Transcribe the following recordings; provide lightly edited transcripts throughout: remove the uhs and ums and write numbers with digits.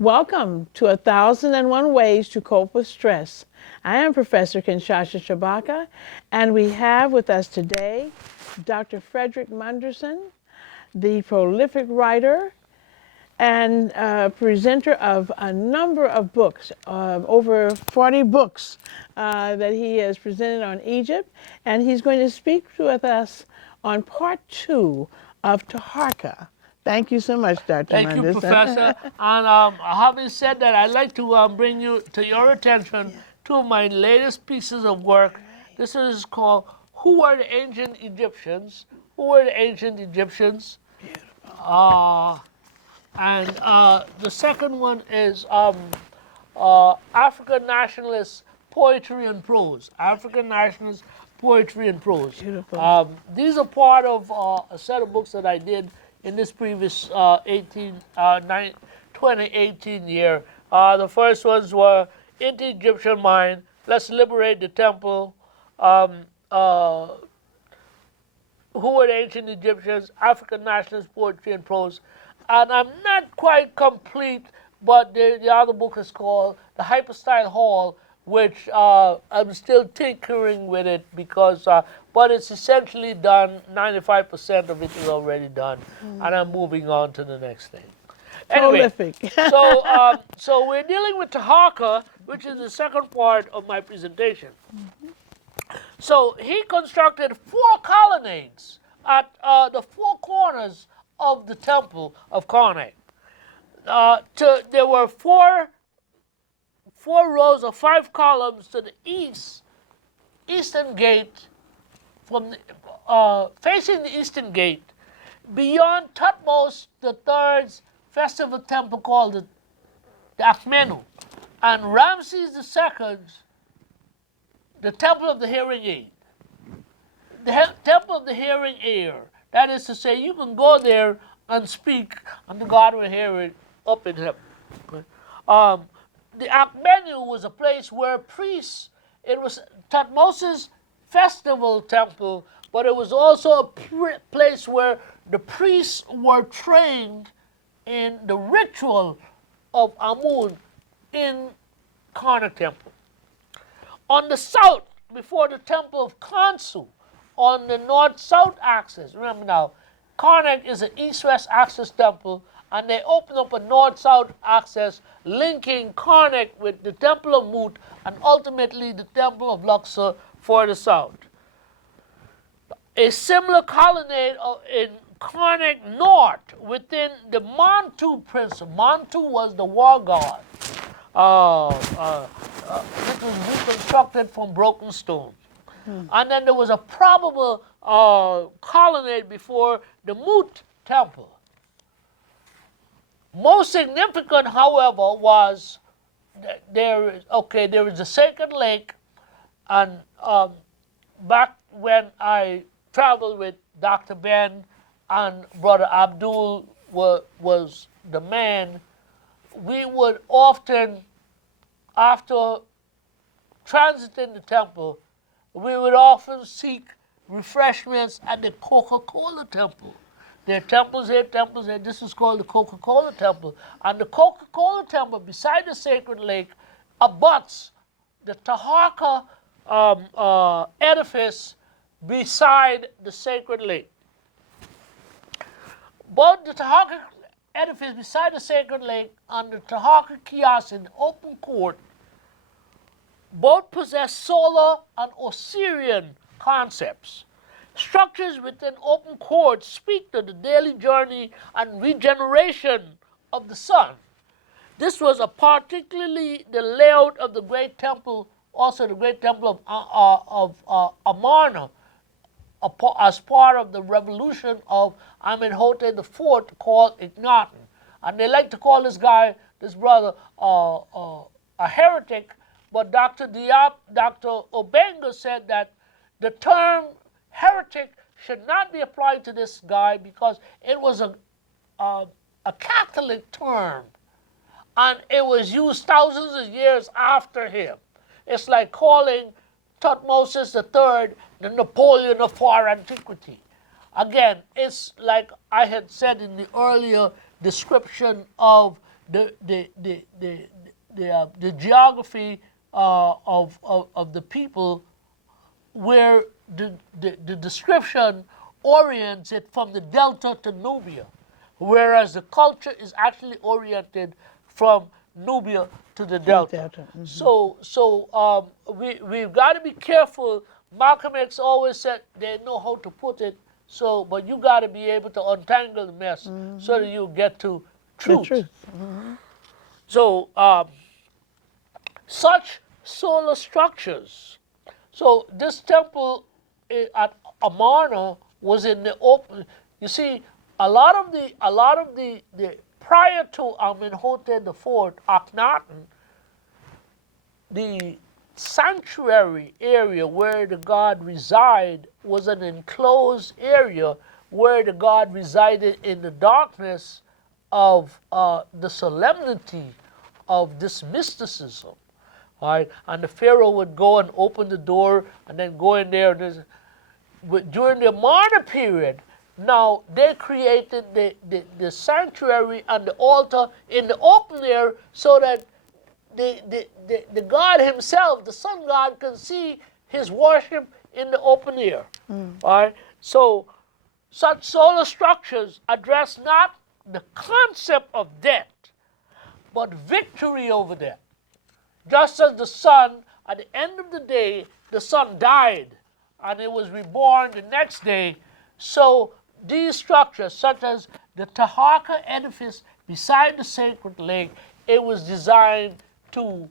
Welcome to 1001 Ways to Cope with Stress. I am Professor Kinshasha Shabaka, and we have with us today Dr. Frederick Munderson, the prolific writer and presenter of a number of books, over 40 books that he has presented on Egypt, and he's going to speak with us on part 2 of Taharka. Thank you so much, Dr. Thank you, Munderson. Professor. And having said that, I'd like to bring you to your attention two of my latest pieces of work. This is called "Who Were the Ancient Egyptians?" Who were the ancient Egyptians? And the second one is African nationalist poetry and prose. African nationalist poetry and prose. Beautiful. These are part of a set of books that I did in this previous 2018 year. The first ones were "In the Egyptian Mind," "Let's Liberate the Temple," "Who Were the Ancient Egyptians?" African Nationalist Poetry and Prose. And I'm not quite complete, but the other book is called "The Hyperstyle Hall," which I'm still tinkering with it because, but it's essentially done. 95% of it is already done, and I'm moving on to the next thing. Anyway, Prolific. so we're dealing with Taharka, which is the second part of my presentation. So he constructed 4 colonnades at the 4 corners of the temple of Karnak. There were four rows of 5 columns to the eastern gate, from facing the eastern gate, beyond Thutmose III's festival temple called the Akhmenu, and Ramses II's the Temple of the Hearing Aid. The Temple of the Hearing Ear. That is to say, you can go there and speak, and the God will hear it up in heaven. The Akhmenu was a place where priests, it was Thutmose's festival temple, but it was also a place where the priests were trained in the ritual of Amun in Karnak Temple. On the south, before the temple of Khonsu, on the north-south axis, remember now, Karnak is an east-west axis temple, and they open up a north-south axis linking Karnak with the temple of Mut and ultimately the temple of Luxor for the south. A similar colonnade in Karnak north within the Mantu principle. Mantu was the war god. It was reconstructed from broken stone. And then there was a probable colonnade before the Mut temple. Most significant, however, was there is a sacred lake, and back when I traveled with Dr. Ben and Brother Abdul was the man, we would often, after transiting the temple, we would often seek refreshments at the Coca-Cola temple. There are temples here, temples here. This is called the Coca-Cola temple. And the Coca-Cola temple, beside the sacred lake, abuts the Taharka edifice beside the sacred lake. Both the Taharka edifice beside the sacred lake and the Taharka Kiosk in the open court both possess solar and Osirian concepts. Structures within open courts speak to the daily journey and regeneration of the sun. This was particularly the layout of the great temple, also the great temple of Amarna, as part of the revolution of Amenhotep IV called Akhenaten. And they like to call this brother, a heretic, but Dr. Obenga said that the term heretic should not be applied to this guy because it was a Catholic term, and it was used thousands of years after him. It's like calling Thutmose III the Napoleon of far antiquity. Again, it's like I had said in the earlier description of the geography of the people, where the description orients it from the delta to Nubia, whereas the culture is actually oriented from Nubia to the delta. We've got to be careful. Malcolm X always said they know how to put it, but you got to be able to untangle the mess so that you get to truth. The truth. So such solar structures. So this temple at Amarna was in the open. You see, a lot of the prior to Amenhotep IV, Akhenaten, the sanctuary area where the god resided was an enclosed area where the god resided in the darkness of the solemnity of this mysticism. Right? And the Pharaoh would go and open the door and then go in there. During the Amarna period, now they created the sanctuary and the altar in the open air so that the God himself, the sun god, can see his worship in the open air. Right? So such solar structures address not the concept of death, but victory over death. Just as the sun, at the end of the day, the sun died and it was reborn the next day, so these structures, such as the Taharka edifice beside the sacred lake, it was designed to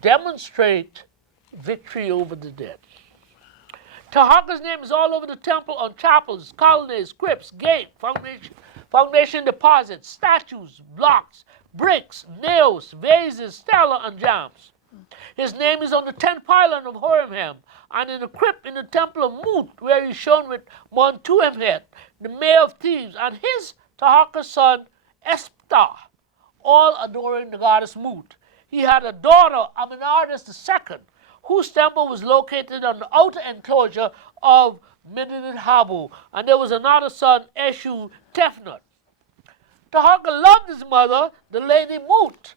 demonstrate victory over the dead. Taharka's name is all over the temple on chapels, colonnades, crypts, gate, foundation deposits, statues, blocks, bricks, nails, vases, stela, and jams. His name is on the 10th pylon of Horemheb, and in the crypt in the temple of Mut, where he is shown with Montuhemhet, the mayor of Thebes, and his Taharka's son Espta, all adoring the goddess Mut. He had a daughter, Amenardes II, whose temple was located on the outer enclosure of Medinet Habu, and there was another son, Eshu Tefnut. Taharka loved his mother, the lady Mut,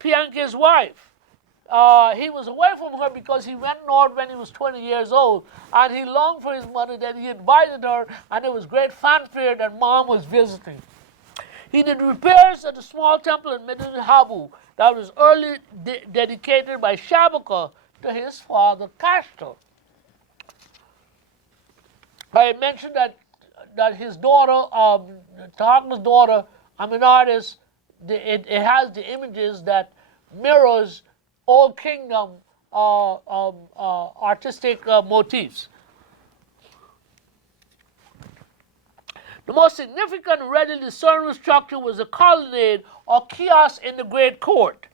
Pianke's wife. He was away from her because he went north when he was 20 years old, and he longed for his mother. Then he invited her, and there was great fanfare that mom was visiting. He did repairs at the small temple in Medinet Habu that was early dedicated by Shabaka to his father Kashta. I had mentioned that his daughter, Taharka's daughter, Amenardes, it has the images that mirrors Old Kingdom artistic motifs. The most significant and readily discernible structure was a colonnade or kiosk in the Great Court.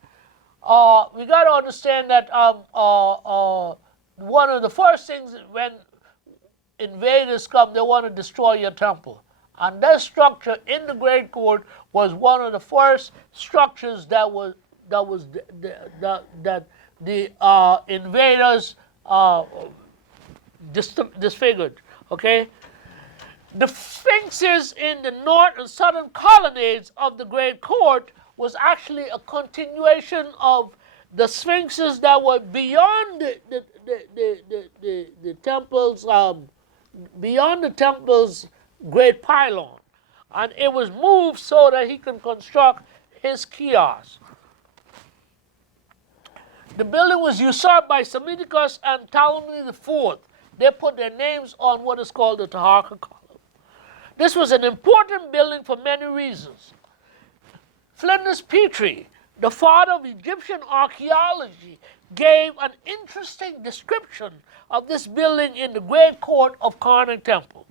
We got to understand that one of the first things when invaders come, they want to destroy your temple. And that structure in the Great Court was one of the first structures that the invaders disfigured. Okay, the sphinxes in the north and southern colonnades of the Great Court was actually a continuation of the sphinxes that were beyond the temple's beyond the temple's great pylon, and it was moved so that he can construct his kiosk. The building was usurped by Psammetichus and Ptolemy IV. They put their names on what is called the Taharka column. This was an important building for many reasons. Flinders Petrie, the father of Egyptian archaeology, gave an interesting description of this building in the Great Court of Karnak Temple.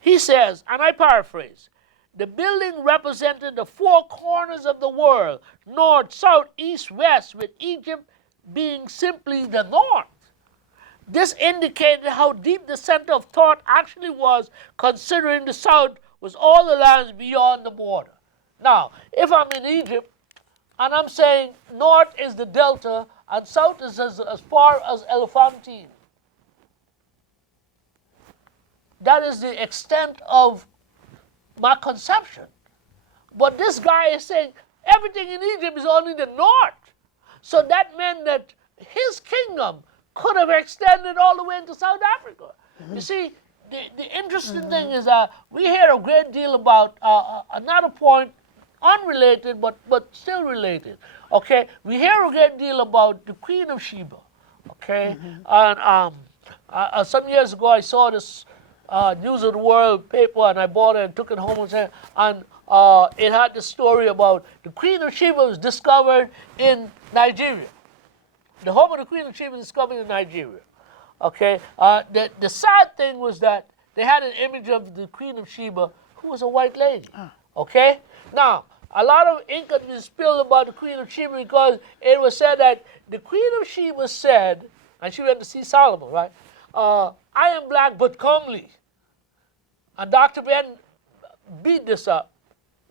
He says, and I paraphrase, the building represented the four corners of the world, north, south, east, west, with Egypt being simply the north. This indicated how deep the center of thought actually was, considering the south was all the lands beyond the border. Now, if I'm in Egypt and I'm saying north is the delta and south is as far as Elephantine, that is the extent of my conception. But this guy is saying everything in Egypt is only the north. So that meant that his kingdom could have extended all the way into South Africa. You see, the interesting thing is we hear a great deal about another point, unrelated but still related. Okay, we hear a great deal about the Queen of Sheba. Okay, and some years ago I saw this News of the World paper, and I bought it and took it home and it had the story about the Queen of Sheba was discovered in Nigeria. The home of the Queen of Sheba was discovered in Nigeria. Okay, the sad thing was that they had an image of the Queen of Sheba who was a white lady. Okay, now a lot of ink had been spilled about the Queen of Sheba because it was said that the Queen of Sheba said, and she went to see Solomon, right? I am black but comely. And Dr. Ben beat this up.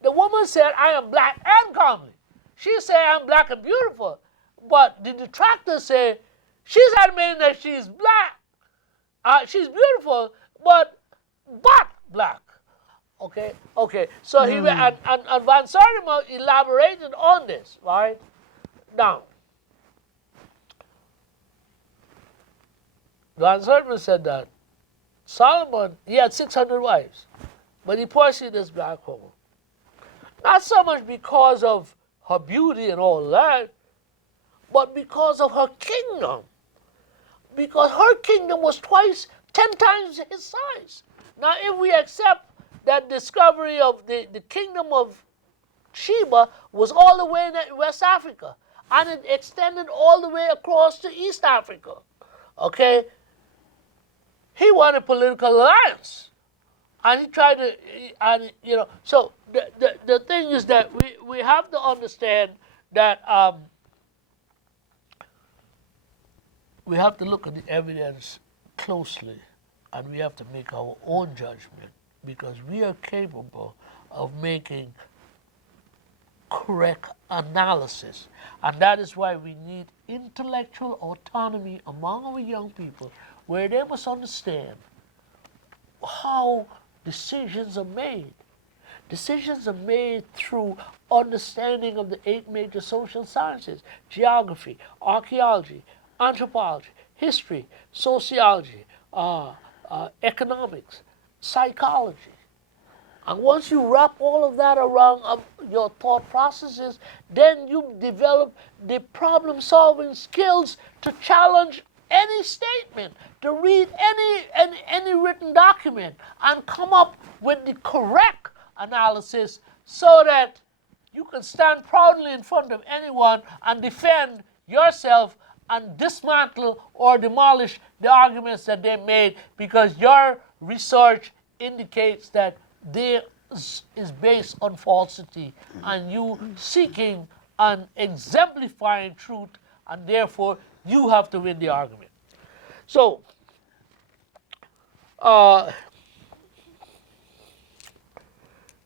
The woman said, I am black and comely. She said, I'm black and beautiful. But the detractors say, she's admitting that she's black. She's beautiful, but black. Okay. So he went, and Van Sertima elaborated on this, right? Now, Van Sertima said that Solomon, he had 600 wives, but he pursued this black woman. Not so much because of her beauty and all that, but because of her kingdom. Because her kingdom was 10 times his size. Now, if we accept that discovery of the kingdom of Sheba was all the way in West Africa, and it extended all the way across to East Africa, okay? He wanted political alliance, and he tried to, and you know. So the thing is that we have to understand that we have to look at the evidence closely, and we have to make our own judgment, because we are capable of making correct analysis, and that is why we need intellectual autonomy among our young people, where they must understand how decisions are made. Decisions are made through understanding of the 8 major social sciences: geography, archaeology, anthropology, history, sociology, economics, psychology. And once you wrap all of that around your thought processes, then you develop the problem-solving skills to challenge any statement, to read any written document, and come up with the correct analysis so that you can stand proudly in front of anyone and defend yourself and dismantle or demolish the arguments that they made, because your research indicates that there is based on falsity, and you seeking and exemplifying truth, and therefore you have to win the argument. So,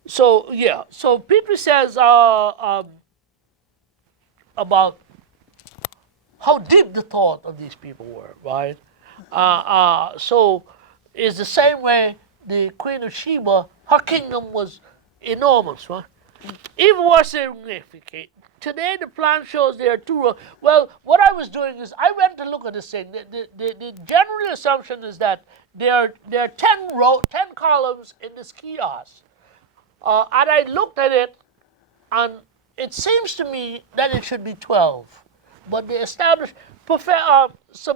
so Petrie says about how deep the thought of these people were, right? So it's the same way the Queen of Sheba, her kingdom was enormous, right? Even more significant. Today the plan shows there are 2 rows. Well, what I was doing is I went to look at this thing. The general assumption is that there are 10 columns in this kiosk. And I looked at it, and it seems to me that it should be 12. But the established Sir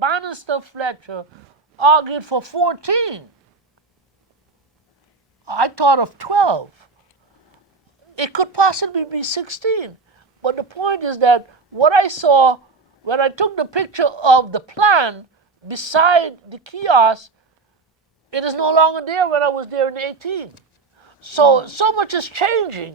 Bannister Fletcher argued for 14. I thought of 12. It could possibly be 16. But the point is that what I saw when I took the picture of the plan beside the kiosk, it is no longer there when I was there in 18. So much is changing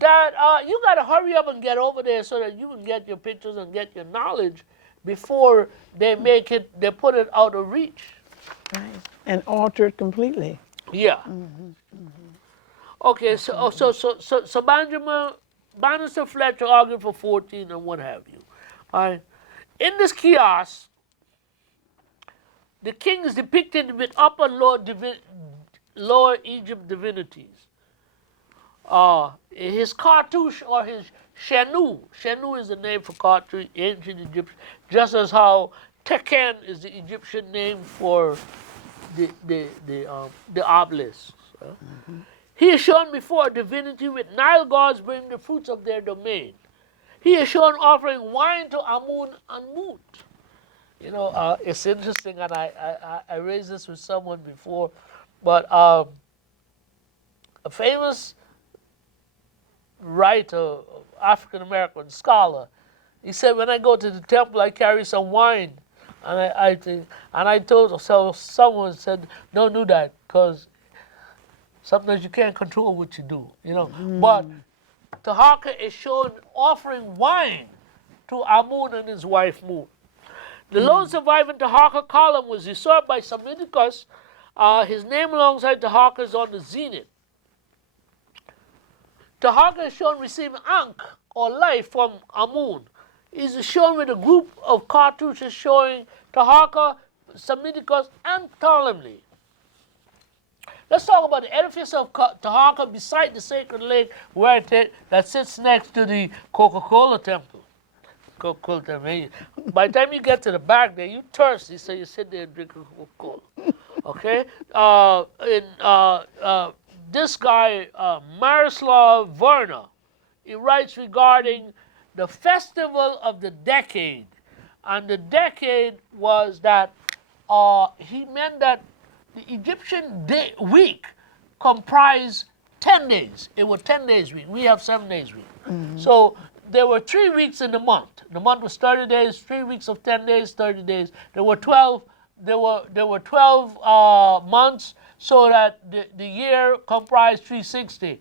that you got to hurry up and get over there so that you can get your pictures and get your knowledge before they put it out of reach. Right. And alter it completely. Yeah. Okay, so Benjamin Bannister Fletcher argued for 14 and what have you. All right. In this kiosk, the king is depicted with Upper and Lower Egypt divinities. his cartouche or his Shenu. Shenu is the name for cartouche, ancient Egyptian, just as how Teken is the Egyptian name for the obelisks. He is shown before a divinity with Nile gods bringing the fruits of their domain. He is shown offering wine to Amun and Mut. You know, it's interesting, and I raised this with someone before, but a famous writer, African American scholar, he said, when I go to the temple, I carry some wine, and I told someone said, don't do that, because sometimes you can't control what you do, you know. But Taharka is shown offering wine to Amun and his wife Mut. The lone surviving Taharka column was usurped by Psammetichus. His name alongside Taharka is on the zenith. Taharka is shown receiving Ankh, or life, from Amun. He is shown with a group of cartouches showing Taharka, Psammetichus, and Ptolemy. Let's talk about the edifice of Taharka beside the sacred lake that sits next to the Coca-Cola Temple. Coca-Cola Temple. By the time you get to the back there, you thirsty, so you sit there and drink Coca-Cola. Okay? This guy, Miroslav Werner, he writes regarding the festival of the decade. And the decade was that he meant that the Egyptian week comprised 10 days. It was 10 days week. We have 7 days week. So there were 3 weeks in the month. The month was 30 days, 3 weeks of 10 days, 30 days. There were 12. There were 12 months, so that the year comprised 360.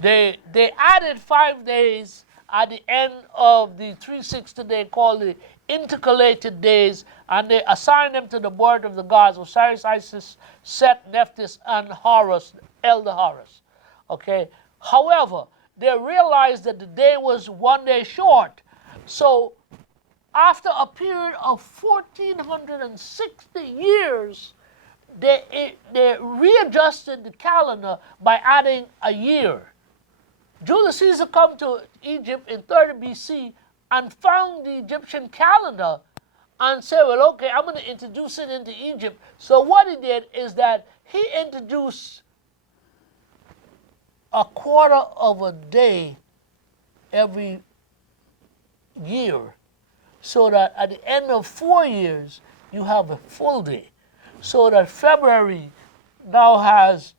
They added 5 days at the end of the 360 day called the intercalated days, and they assigned them to the birth of the gods Osiris, Isis, Set, Nephthys, and Horus, elder Horus. Okay. However, they realized that the day was 1 day short. So after a period of 1460 years, they readjusted the calendar by adding a year. Julius Caesar came to Egypt in 30 BC and found the Egyptian calendar and said, well, okay, I'm going to introduce it into Egypt. So what he did is that he introduced a quarter of a day every year, so that at the end of 4 years, you have a full day. So that February now has,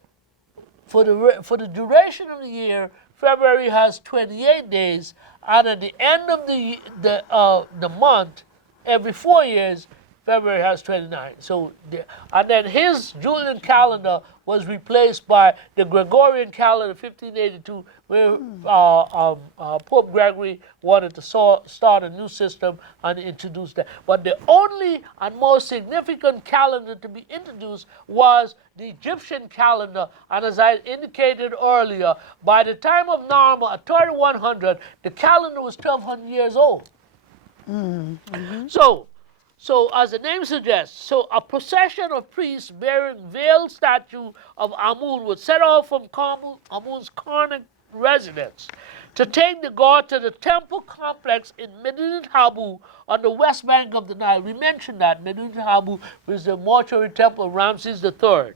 for the duration of the year, February has 28 days, and at the end of the month, every 4 years, February has 29. So, and then his Julian calendar was replaced by the Gregorian calendar, 1582, where Pope Gregory wanted to start a new system and introduce that. But the only and most significant calendar to be introduced was the Egyptian calendar. And as I indicated earlier, by the time of Narmer at 3100, the calendar was 1200 years old. So, as the name suggests, a procession of priests bearing veiled statue of Amun would set off from Amun's Karnak residence to take the god to the temple complex in Medinet Habu on the west bank of the Nile. We mentioned that Medinet Habu was the mortuary temple of Ramses III.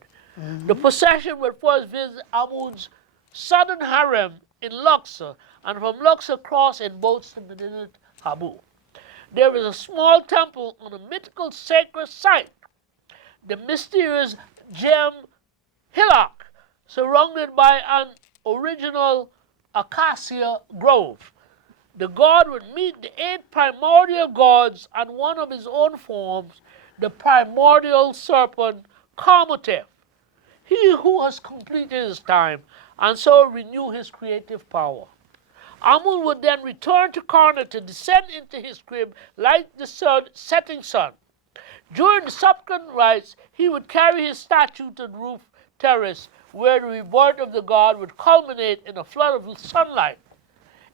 The procession would first visit Amun's southern harem in Luxor, and from Luxor cross in boats to Medinet Habu. There is a small temple on a mythical sacred site, the mysterious Gem Hillock, surrounded by an original acacia grove. The god would meet the 8 primordial gods and one of his own forms, the primordial serpent Kamotep, he who has completed his time and so renew his creative power. Amun would then return to Karnak to descend into his crib like the setting sun. During the subsequent rites, he would carry his statue to the roof terrace, where the rebirth of the god would culminate in a flood of sunlight.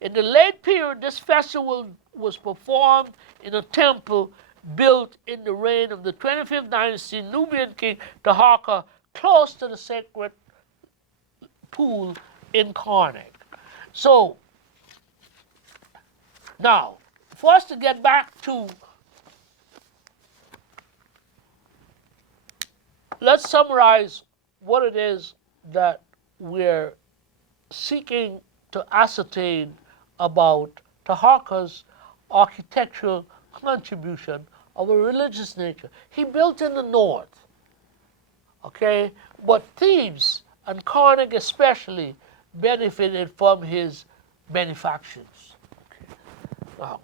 In the late period, this festival was performed in a temple built in the reign of the 25th dynasty Nubian king Taharka, close to the sacred pool in Karnak. So now, for us to get back to, let's summarize what it is that we're seeking to ascertain about Taharka's architectural contribution of a religious nature. He built in the north, okay, but Thebes and Karnak especially benefited from his benefactions. Okay. Now,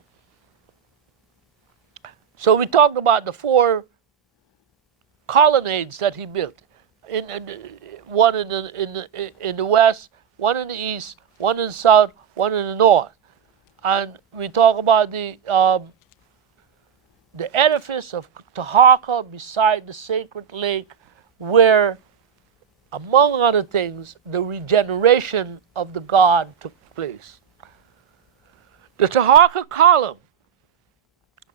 so we talked about the 4 colonnades that he built. One in the west, one in the east, one in the south, one in the north. And we talk about the edifice of Taharka beside the sacred lake, where, among other things, the regeneration of the god took place. The Taharka column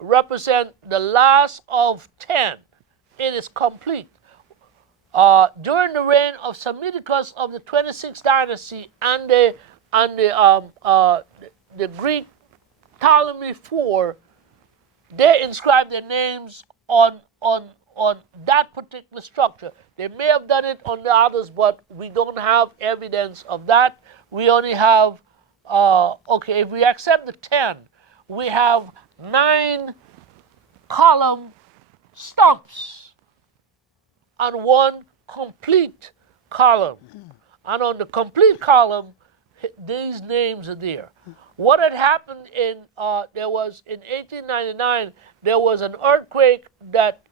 represents the last of 10. It is complete. During the reign of Psammetichus of the 26th dynasty and the Greek Ptolemy IV, they inscribed their names on that particular structure. They may have done it on the others, but we don't have evidence of that. We only have, okay, if we accept the 10, we have 9 column stumps and 1 complete column. And on the complete column, these names are there. What had happened in 1899, there was an earthquake that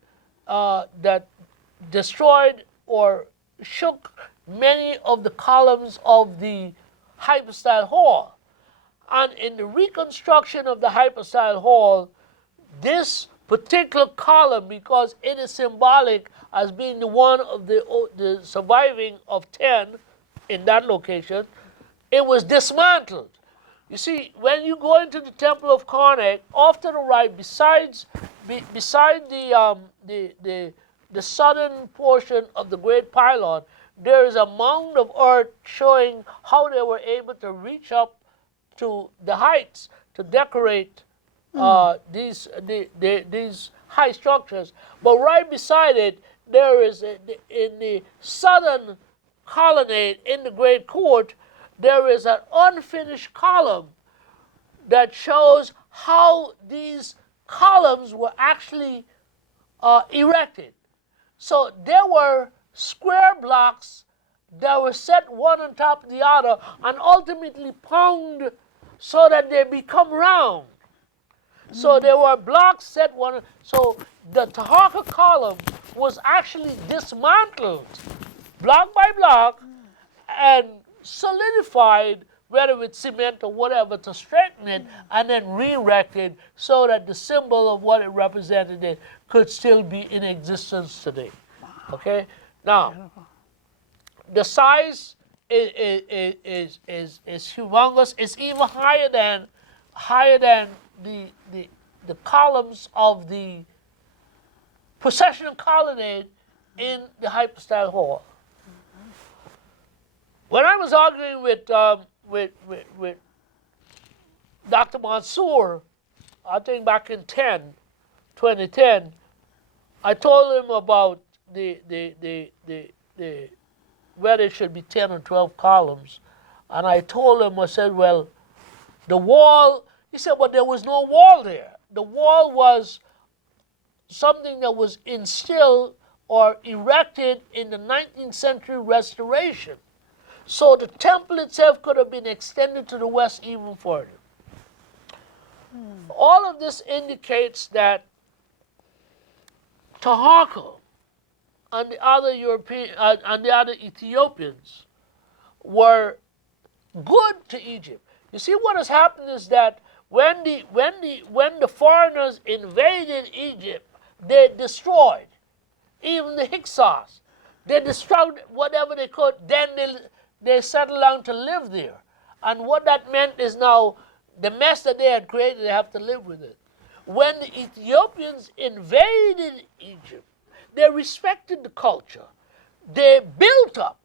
destroyed or shook many of the columns of the hypostyle hall. And in the reconstruction of the hypostyle hall, this particular column, because it is symbolic as being the one of the surviving of 10 in that location, it was dismantled. You see, when you go into the Temple of Karnak, off to the right, beside the southern portion of the Great Pylon, there is a mound of earth showing how they were able to reach up to the heights to decorate these high structures. But right beside it, there is, in the southern colonnade in the Great Court, there is an unfinished column that shows how these columns were actually erected. So there were square blocks that were set one on top of the other and ultimately pounded so that they become round. So there were blocks set one. So the Taharka column was actually dismantled block by block and solidified, whether with cement or whatever, to strengthen it, and then re-erected so that the symbol of what it represented could still be in existence today. Okay? Now, the size is humongous. It's even higher than the columns of the processional colonnade in the hypostyle hall. When I was arguing with Dr. Mansour, I think back in 2010, I told him about whether it should be 10 or 12 columns. And I told him, I said, well, the wall, he said, but there was no wall there. The wall was something that was instilled or erected in the 19th century restoration. So the temple itself could have been extended to the west even further. All of this indicates that Taharka and the other and the other Ethiopians were good to Egypt. You see, what has happened is that when the foreigners invaded Egypt, they destroyed even the Hyksos. They destroyed whatever they could. Then they settled down to live there. And what that meant is now the mess that they had created, they have to live with it. When the Ethiopians invaded Egypt, they respected the culture. They built up.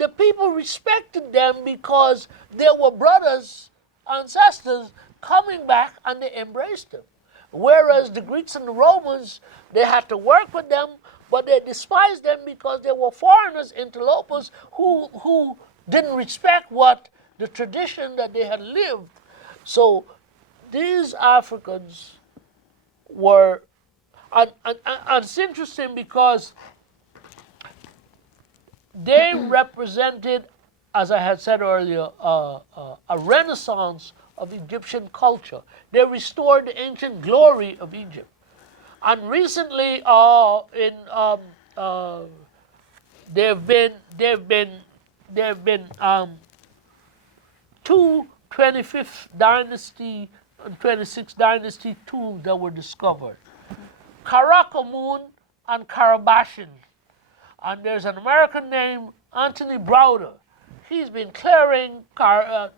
the people respected them because they were brothers, ancestors coming back, and they embraced them. Whereas the Greeks and the Romans, they had to work with them, but they despised them because they were foreigners, interlopers, who didn't respect what the tradition that they had lived. So these Africans were, and it's interesting because they represented, as I had said earlier, a renaissance of Egyptian culture. They restored the ancient glory of Egypt. And recently, there have been two 25th dynasty and 26th dynasty tombs that were discovered. Karaka and Karabashin. And there's an American named Anthony Browder. He's been clearing Karaka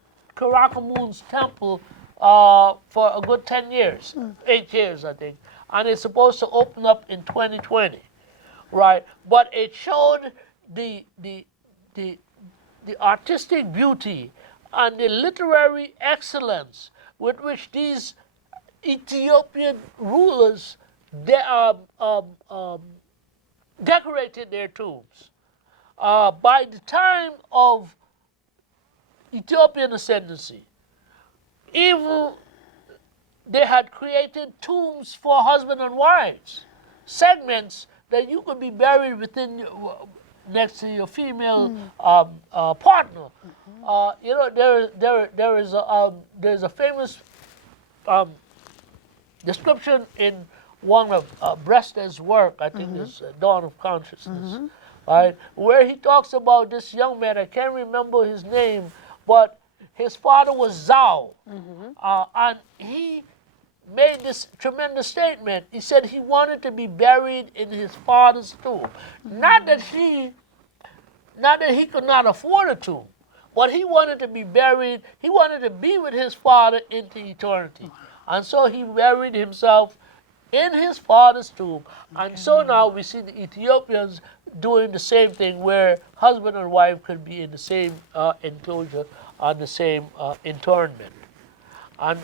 temple for a good 10 years, 8 years, I think. And it's supposed to open up in 2020, right? But it showed the artistic beauty and the literary excellence with which these Ethiopian rulers decorated their tombs. By the time of Ethiopian ascendancy, even they had created tombs for husband and wives, segments that you could be buried within next to your female partner. You know, there's a famous description in one of Brester's work, I think it's Dawn of Consciousness, right, where he talks about this young man. I can't remember his name, but his father was Zhao, and he made this tremendous statement. He said he wanted to be buried in his father's tomb. Not that he could not afford a tomb, but he wanted to be buried, he wanted to be with his father into eternity. And so he buried himself in his father's tomb. And so now we see the Ethiopians doing the same thing, where husband and wife could be in the same enclosure on the same internment. And